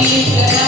Yeah.